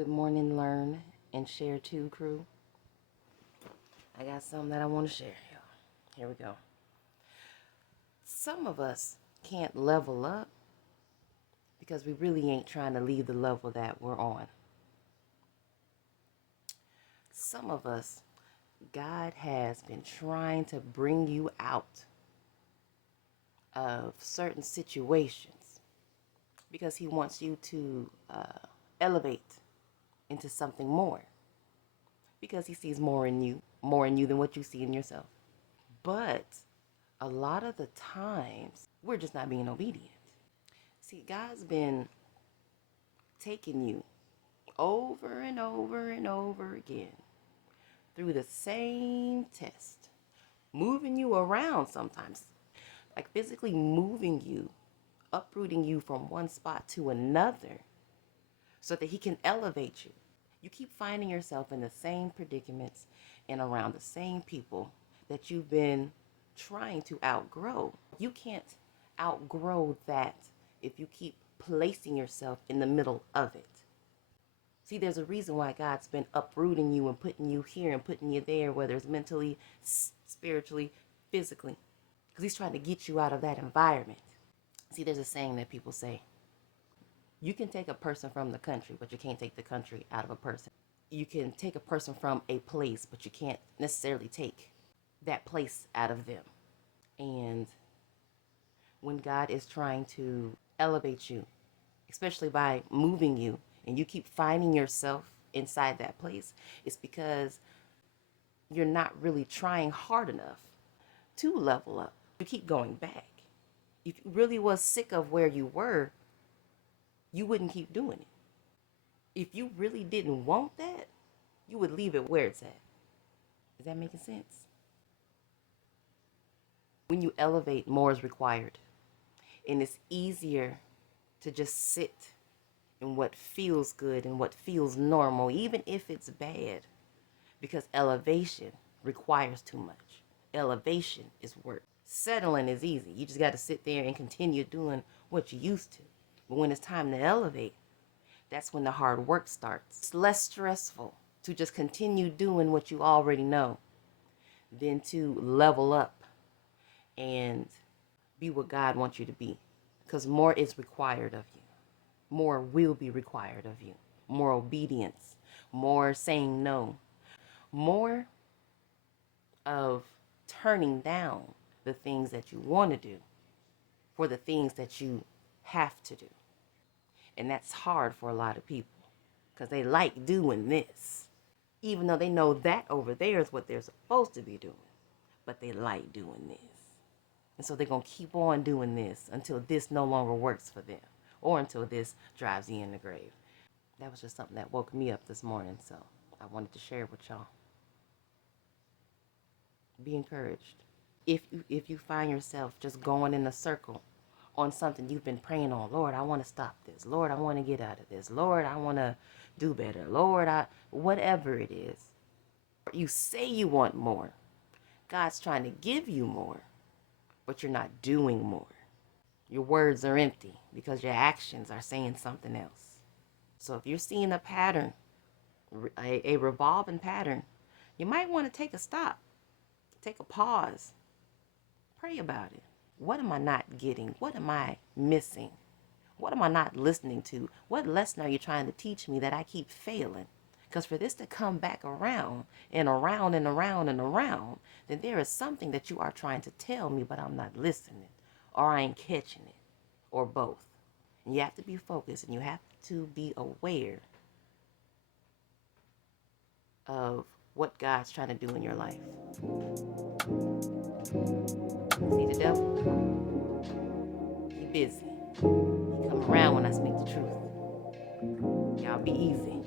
Good morning, learn and share too, crew. I got something that I want to share. Here we go. Some of us can't level up because we really ain't trying to leave the level that we're on. Some of us, God has been trying to bring you out of certain situations because he wants you to elevate into something more, because he sees more in you than what you see in yourself. But a lot of the times, we're just not being obedient. See, God's been taking you over and over and over again through the same test, moving you around sometimes, like physically moving you, uprooting you from one spot to another so that he can elevate you. You keep finding yourself in the same predicaments and around the same people that you've been trying to outgrow. You can't outgrow that if you keep placing yourself in the middle of it. See, there's a reason why God's been uprooting you and putting you here and putting you there, whether it's mentally, spiritually, physically, because he's trying to get you out of that environment. See, there's a saying that people say, you can take a person from the country, but you can't take the country out of a person. You can take a person from a place, but you can't necessarily take that place out of them. And when God is trying to elevate you, especially by moving you, and you keep finding yourself inside that place, it's because you're not really trying hard enough to level up. You keep going back. If you really was sick of where you were, you wouldn't keep doing it. If you really didn't want that, you would leave it where it's at. Is that making sense? When you elevate, more is required. And it's easier to just sit in what feels good and what feels normal, even if it's bad, because elevation requires too much. Elevation is work. Settling is easy. You just got to sit there and continue doing what you used to. But when it's time to elevate, that's when the hard work starts. It's less stressful to just continue doing what you already know than to level up and be what God wants you to be. Because more is required of you. More will be required of you. More obedience. More saying no. More of turning down the things that you want to do for the things that you have to do. And that's hard for a lot of people because they like doing this, even though they know that over there is what they're supposed to be doing. But they like doing this. And so they're going to keep on doing this until this no longer works for them, or until this drives you in the grave. That was just something that woke me up this morning, so I wanted to share with y'all. Be encouraged. If you find yourself just going in a circle on something you've been praying on, Lord, I want to stop this. Lord, I want to get out of this. Lord, I want to do better. Lord, whatever it is. You say you want more. God's trying to give you more, but you're not doing more. Your words are empty because your actions are saying something else. So if you're seeing a pattern, a revolving pattern, you might want to take a stop, take a pause, pray about it. What am I not getting? What am I missing? What am I not listening to? What lesson are you trying to teach me that I keep failing? Because for this to come back around and around and around and around, then there is something that you are trying to tell me, but I'm not listening, or I ain't catching it, or both. And you have to be focused, and you have to be aware of what God's trying to do in your life. See, the devil, he busy. He come around when I speak the truth. Y'all be easy.